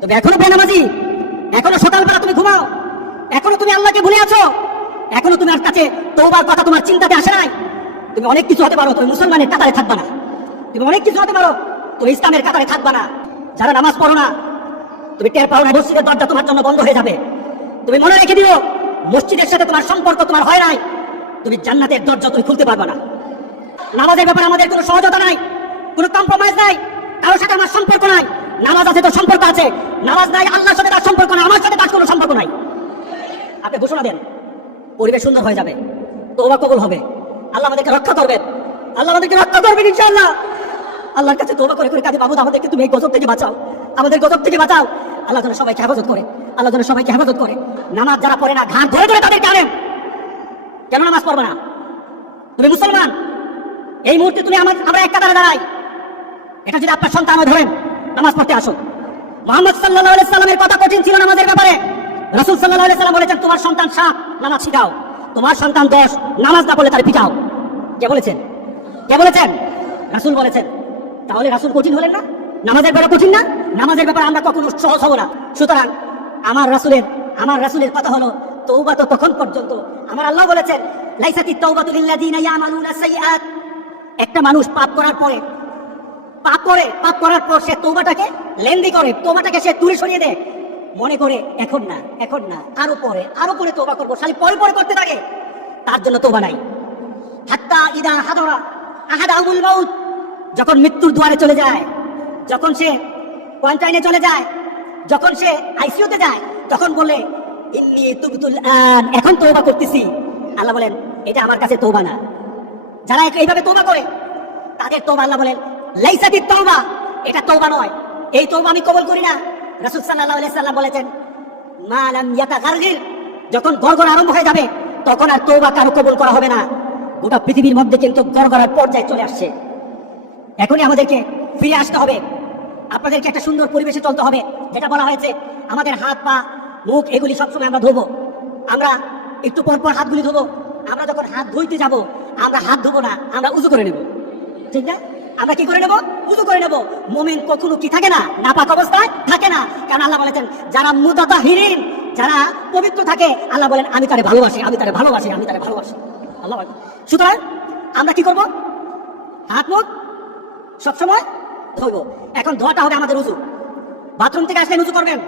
তবে এখনো বেনামাজি, এখনো সকালবেলা তুমি ঘুমাও, এখনো তুমি আল্লাহকে ভুলে আছো, এখনো তোমার কাছে তওবার কথা তোমার চিন্তাতে আসে নাই। তুমি অনেক কিছু হতে পারো, তুমি মুসলমানের কাতারে থাকবা না। তুমি অনেক কিছু হতে পারো, তুমি ইসলামের কাতারে থাকবা না। যারা নামাজ পড়ো না, তুমি টের পাও না, মসজিদের দরজা তোমার জন্য বন্ধ হয়ে যাবে। তুমি মনে রেখে দিও, মসজিদের সাথে তোমার সম্পর্ক তোমার হয় নাই, তুমি জান্নাতের দরজা তুমি খুলতে পারবা না। নামাজের ব্যাপারে আমাদের কোনো সহজতা নাই, কোনো কম্প্রোমাইজ নাই, কারোর সাথে আমার সম্পর্ক নাই। নামাজ আছে তো সম্পর্ক আছে, নামাজ নাই আল্লাহর সাথে তার সম্পর্ক নাই, আমার সাথে তার কোনো সম্পর্ক নাই। আপনি ঘোষণা দেন, পরিবেশ সুন্দর হয়ে যাবে, তওবা কবুল হবে, আল্লাহ আমাদেরকে রক্ষা করবেন, আল্লাহ আমাদেরকে রক্ষা করবেন ইনশাআল্লাহ। আল্লাহর কাছে তওবা করে করে কাঁদি, বাবু আমাদেরকে তুমি এই গজব থেকে বাঁচাও, আমাদের গজব থেকে বাঁচাও। আল্লাহ যেন সবাইকে হেফাজত করে, আল্লাহ যেন সবাইকে হেফাজত করে। নামাজ যারা পড়ে না, ঘাট ধরে ধরে তাদেরকে আনেন। কেন নামাজ পড়বে না? তুমি মুসলমান, এই মুহূর্তে তুমি আমরা এক কাতারে দাঁড়াই, এটা যদি আপনার সন্তান ধরেন নামাজ পড়তে আসো। মুহাম্মদ সাল্লাল্লাহু আলাইহি সাল্লামের কথা কঠিন ছিল নামাজের ব্যাপারে। রাসূল সাল্লাল্লাহু আলাইহি সাল্লাম বলেছেন, তোমার সন্তান 7 নামাজ শিখাও, তোমার সন্তান 10 নামাজ না পড়লে তার পিটাও। কে বলেছেন? কে বলেছেন? রাসূল বলেছেন। তাহলে রাসূল কঠিন হলেন না? নামাজের ব্যাপারে কঠিন না? নামাজের ব্যাপারে আমরা কখনো সহজ হব না। সুতরাং আমার রাসূলের কথা হলো, তওবা তো তখন পর্যন্ত। আমার আল্লাহ বলেছেন, লাইসাতিত তাওবাতু লিল্লাযিনা ইয়ামালুনা সাইয়্যাত। একটা মানুষ পাপ করার পর সে তওবাটাকে লেন্দি করে, তওবাটাকে সে দূরে সরিয়ে দেয়, মনে করে এখন না আরো পরে তওবা করব, খালি পরে করতে থাকে, তার জন্য তওবা নাই। হাত্তা ইদা হাদারা আহাদাহুল মাউত, যখন মৃত্যুর দুয়ারে চলে যায়, যখন সে কোয়ারেন্টাইনে চলে যায়, যখন সে আইসিইউতে যায়, তখন বলে ইন্নী তুবতুল আন, এখন তওবা করতেছি। আল্লাহ বলেন, এটা আমার কাছে তওবা না। যারা এইভাবে তওবা করে তাদের তওবা আল্লাহ বলেন লাইসাতিত তাওবা, এটা তওবা নয়, এই তওবা আমি কবুল করি না। রাসূল সাল্লাল্লাহু আলাইহি সাল্লাম বলেছেন, মা লাম ইয়াতাগারগির, যখন গড়গড় আরম্ভ হয়ে যাবে তখন আর তওবা কারো কবুল করা হবে না। গোটা পৃথিবীর মধ্যে কিন্তু গড়গড়ার পর্যায়ে চলে আসছে। এখনই আমাদেরকে ফিরে আসতে হবে, আপনাদেরকে একটা সুন্দর পরিবেশে চলতে হবে। যেটা বলা হয়েছে, আমাদের হাত পা মুখ এগুলি সবসময় আমরা ধোবো, আমরা একটু পর হাতগুলি ধোবো। আমরা যখন হাত ধুইতে যাব, আমরা হাত ধোবো না, আমরা উযু করে নেব, ঠিক না? আমরা কি করে নেব? উযু করে নেব। মুমিন কখনো কি থাকে না, নাপাক অবস্থায় থাকে না। কারণ আল্লাহ বলেছেন, যারা মুতাতাহিরিন, যারা পবিত্র থাকে, আল্লাহ বলেন আমি তারে ভালোবাসি। আল্লাহ। সুতরাং আমরা কি করব? হাত মুখ সবসময় ধোবো। এখন ধোয়াটা হবে আমাদের উযু। বাথরুম থেকে আসলে উযু করবেন,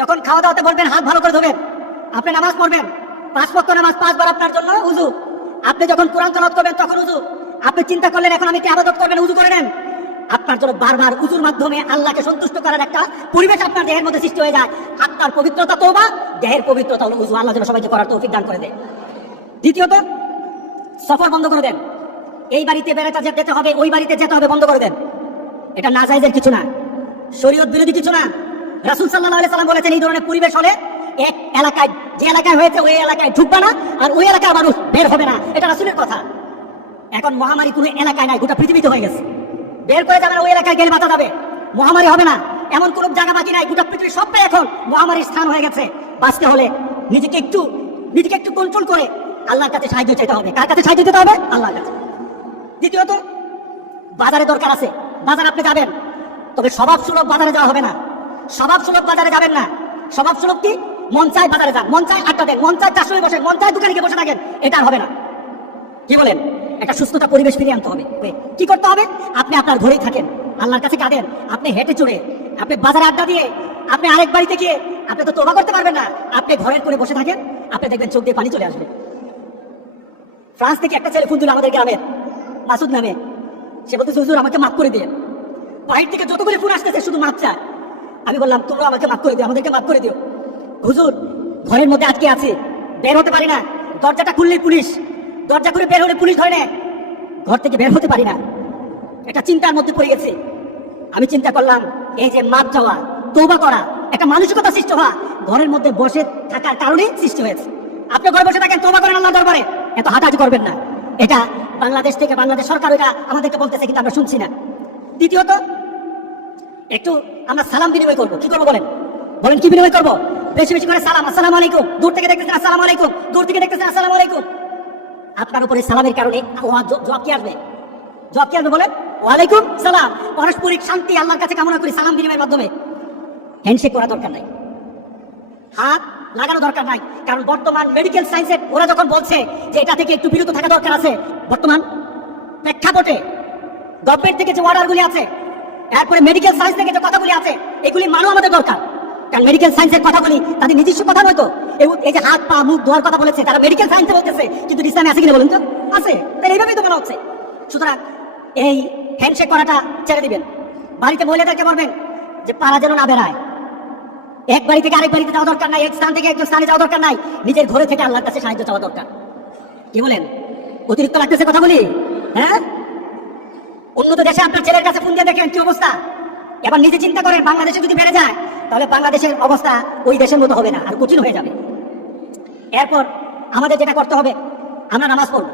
যখন খাওয়া দাওয়াতে বলবেন হাত ভালো করে ধোবেন। আপনি নামাজ পড়বেন, 5 ওয়াক্ত নামাজ 5 বার আপনার জন্য উযু। আপনি যখন কোরআন তেলাওয়াত করবেন তখন উযু। আপনি চিন্তা করলেন এখন আমি একটু ইবাদত করবেন, উযু করে নেন। আপনার জন্য বারবার উযুর মাধ্যমে আল্লাহকে সন্তুষ্ট করার একটা পরিবেশ আপনার দেহের মধ্যে সৃষ্টি হয়ে যায়। আত্মার পবিত্রতা তওবা, দেহের পবিত্রতা হলো উযু। আল্লাহ যেন সবাইকে করার তৌফিক দান করে দেয়। দ্বিতীয়ত, সফর বন্ধ করে দেন। এই বাড়িতে বেড়াতে যেতে হবে, ওই বাড়িতে যেতে হবে, বন্ধ করে দেন। এটা নাজায়েজের কিছু না, শরীয়ত বিরোধী কিছু না। রাসূল সাল্লাল্লাহু আলাইহি সাল্লাম বলেছেন, এই ধরনের পরিবেশ হলে এক এলাকায়, যে এলাকায় হয়েছে ওই এলাকায় ঢুকবা না, আর ওই এলাকার মানুষ বের হবে না। এটা রাসূলের কথা। এখন মহামারী কোনো এলাকায় নাই, গোটা পৃথিবীতে হয়ে গেছে। বের করে যাবে না, ওই এলাকায় গেলে বাঁচা যাবে, মহামারী হবে না, এমন কোনো জায়গা বাকি নাই। গোটা পৃথিবীর সবটাই এখন মহামারীর স্থান হয়ে গেছে। বাঁচতে হলে নিজেকে একটু কন্ট্রোল করে আল্লাহর কাছে সাহায্য চাইতে হবে। কার কাছে সাহায্য চাইতে হবে? আল্লাহর কাছে। দ্বিতীয়ত, বাজারে দরকার আছে, বাজারে আপনি যাবেন, তবে স্বভাবসুলভ বাজারে যাওয়া হবে না। স্বভাবসুলভ বাজারে যাবেন না। স্বভাবসুলভ কি? মন চায় বাজারে যান, মন চায় আড্ডা দেন, মন চায় চার সময় বসেন, মন চায় দোকানে গিয়ে বসে থাকেন, এটা হবে না। কি বলেন? একটা সুস্থতা পরিবেশ ফিরিয়ে আনতে হবে। কি করতে হবে? আপনি আপনার ঘরেই থাকেন, আল্লাহর কাছে কাঁদেন, আপনি হেঁটে চড়ে, আপনি বাজারে আড্ডা দিয়ে, আপনি আরেক বাড়িতে গিয়ে আপনি তো তওবা করতে পারবেন না। আপনি ঘরের করে বসে থাকেন, আপনি দেখবেন চোখ দিয়ে পানি চলে আসবে। ফ্রান্স থেকে একটা ছেলে ফোন দিল আমাদের গ্রামের, মাসুদ নামে। সে বলতেছে, হুজুর আমাকে মাফ করে দিয়ে। বাহির থেকে যতগুলি ফোন আসতেছে শুধু মাফ চায়। আমি বললাম, তোমরা আমাকে মাফ করে দিও, আমাদেরকে মাফ করে দিও। হুজুর ঘরের মধ্যে আটকে আছি, বের হতে পারি না, দরজাটা খুললে পুলিশ, দরজা করে বের হলে পুলিশ ধরে নেয়, ঘর থেকে বের হতে পারি না, একটা চিন্তার মধ্যে পড়ে গেছে। আমি চিন্তা করলাম, এই যে মাপ চাওয়া, তওবা করা, একটা মানসিকতা সৃষ্টি হওয়া ঘরের মধ্যে বসে থাকার কারণে সৃষ্টি হয়েছে। আপনি ঘরে বসে থাকেন, তওবা করেন আল্লাহর দরবারে, এত হাঁটাহাঁটি করবেন না। এটা বাংলাদেশ থেকে, বাংলাদেশ সরকার এটা আমাদেরকে বলতেছে, কিন্তু আমরা শুনছি না। দ্বিতীয়ত, একটু আমরা সালাম বিনিময় করবো। কি করবো বলেন? কি বিনিময় করবো? বেশি বেশি করে সালাম, আসসালামু আলাইকুম। দূর থেকে দেখতেছেন আসসালামু আলাইকুম, দূর থেকে দেখতেছেন আসসালামু আলাইকুম। আপনার উপরে সালামের কারণে জবাব কি আসবে? বলেন, ওয়ালাইকুম সালাম। পারস্পরিক শান্তি আল্লাহর কাছে কামনা করি সালাম বিনিময়ের মাধ্যমে। হ্যান্ডশেক করা দরকার নাই, হাত লাগানো দরকার নাই। কারণ বর্তমান মেডিকেল সায়েন্সে ওরা যখন বলছে যে এটা থেকে একটু বিরত থাকা দরকার আছে, বর্তমান প্রেক্ষাপটে গভর্নমেন্ট থেকে যে অর্ডারগুলি আছে, এরপরে মেডিকেল সায়েন্স থেকে যে কথাগুলি আছে, এগুলি মানো আমাদের দরকার। কারণ মেডিকেল সায়েন্সের কথাগুলি তাদের নিজস্ব কথা নয় তো। এই যে হাত পা মুখ ধোয়ার কথা বলেছে, তারা মেডিকেল সায়েন্সে বলতেছে, কিন্তু ইসলামে আছে কিনা বলুন তো? আছে। তাহলে এইভাবেই তো বলা হচ্ছে। সুতরাং এই হ্যান্ডশেক করাটা ছেড়ে দিবেন। বাড়িতে মহিলাদেরকে বলবেন যে পাড়া যেন না বেড়ায়, এক বাড়ি থেকে আরেক বাড়িতে যাওয়া দরকার নাই, এক স্থান থেকে এক স্থানে যাওয়া দরকার নাই, নিজের ঘরে থেকে আল্লাহর কাছে সাহায্য চাওয়া দরকার। কি বলেন? অতিরিক্ত লাগতেছে কথা বলি? হ্যাঁ, উন্নত দেশে আপনার ছেলের কাছে ফোন দিয়ে দেখেন কি অবস্থা। এবার নিজে চিন্তা করেন, বাংলাদেশে যদি বেড়ে যায় তাহলে বাংলাদেশের অবস্থা ওই দেশের মতো হবে না, আর কঠিন হয়ে যাবে। এরপর আমাদের যেটা করতে হবে, আমরা নামাজ পড়বো,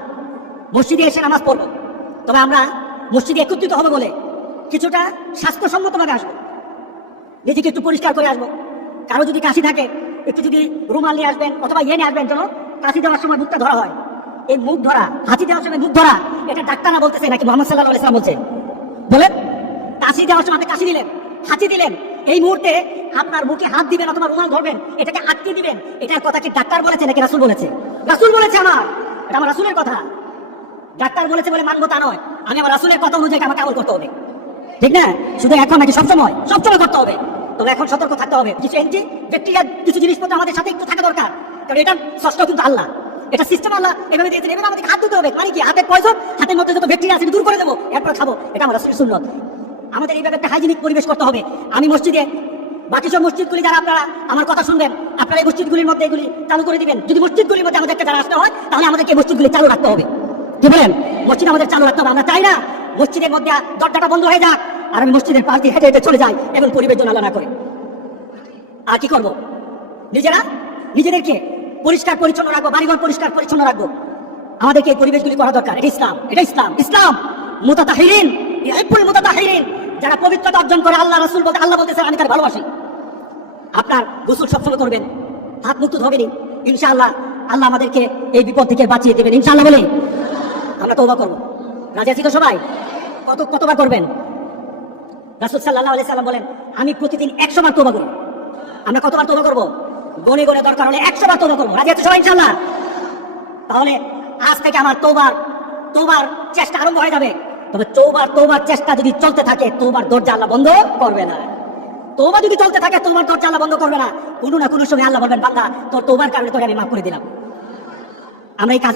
মসজিদে এসে নামাজ পড়বো। তবে আমরা মসজিদে একত্রিত হবে বলে কিছুটা স্বাস্থ্যসম্মতভাবে আসবো, নিজেকে একটু পরিষ্কার করে আসবো। কারো যদি কাশি থাকে, একটু যদি রুমাল নিয়ে আসবেন অথবা ইয়ে নিয়ে আসবেন, যেন কাশি দেওয়ার সময় মুখটা ধরা হয়। এই মুখ ধরা, হাঁচি দেওয়ার সময় মুখ ধরা, এটা ডাক্তাররা বলতেছে নাকি মোহাম্মদ সাল্লাল্লাহু আলাইহি ওয়াসাল্লাম বলছে? বলেন, কাশি দেওয়ার সময় আপনি কাশি দিলেন, হাঁচি দিলেন, এই মুহূর্তে আপনার মুখে হাত দিবেন অথবা রুমাল ধরবেন, এটাকে আটকে দিবেন। এটার কথা কি ডাক্তার বলেছে নাকি রাসূল বলেছে? রাসূল বলেছে। এটা আমার রাসূলের কথা। ডাক্তার বলেছে বলে মানবো তা নয়, আমি আমার রাসূলের কথা অনুযায়ী আমাকে আমল করতে হবে, ঠিক না? শুধু এখন নাকি সবসময়? সবসময় করতে হবে। তবে এখন সতর্ক থাকতে হবে। কিছু এন্টি ব্যাকটেরিয়া, কিছু জিনিসপত্র আমাদের সাথে একটু থাকা দরকার। কারণ এটা ষষ্ঠ কিন্তু আল্লাহ, এটা সিস্টেম আল্লাহ এভাবে দিয়েছেন। এবার আমাদেরকে হাত ধুতে হবে। মানে কি? হাতের পয়সন, হাতের মধ্যে যত ব্যাকটেরিয়া আছে দূর করে দেবো, এরপর খাবো। এটা আমার রাসূলের সুন্নাত। আমাদের এইভাবে একটা হাইজিনিক পরিবেশ করতে হবে। আমি মসজিদে, বাকি সব মসজিদগুলি যারা আপনারা আমার কথা শুনবেন, আপনারা এই মসজিদগুলির মধ্যে এগুলি চালু করে দিবেন। যদি মসজিদগুলির মধ্যে আমাদেরকে যারা আসতে হয়, তাহলে আমাদেরকে এই মসজিদগুলি চালু রাখতে হবে। কি বলেন? মসজিদ আমাদের চালু রাখতে হবে। আমরা চাই না মসজিদের মধ্যে দরজাটা বন্ধ হয়ে যাক আর আমি মসজিদের পাশ দিয়ে হেঁটে হেঁটে চলে যাই এবং পরিবেশ জন্য আল্লাহ না করে। আর কি করবো? নিজেদেরকে পরিষ্কার পরিচ্ছন্ন রাখবো, বাড়িঘর পরিষ্কার পরিচ্ছন্ন রাখবো। আমাদেরকে এই পরিবেশগুলি করা দরকার। এটা ইসলাম, এটা ইসলাম। ইসলাম মুতাতাহিরিন, ইউহিব্বুল মুতাতাহিরিন, যারা পবিত্রতা অর্জন করে, আল্লাহ রাসূল বলতে, আল্লাহ বলতেছে আমি তার ভালোবাসি। আপনার গোসল সবসময় করবেন, হাত মুখ ধোবেন, ইনশাআল্লাহ আল্লাহ আমাদেরকে এই বিপদ থেকে বাঁচিয়ে দেবেন ইনশাআল্লাহ। বলে আমরা তওবা করবো। রাজি আছি তো সবাই? কতবার করবেন? রাসূল সাল্লাল্লাহু আলাইহি সাল্লাম বলেন, আমি প্রতিদিন 100 বার তওবা করি। আমরা কতবার তওবা করবো? গনে গনে দরকার হলে 100 বার তওবা করবো। রাজি আছি সবাই ইনশাআল্লাহ? তাহলে আজ থেকে আমার তওবার চেষ্টা আরম্ভ হয়ে যাবে। তবে তওবার চেষ্টা যদি চলতে থাকে, তওবার দরজা আল্লাহ বন্ধ করবে না। তওবা যদি চলতে থাকে, তওবার দরজা আল্লাহ বন্ধ করবে না। কোনো না কোনো সময় আল্লাহ বলবেন, বান্দা তোর তওবার কারণে তোকে আমি মাফ করে দিলাম। আমরা এই কাজ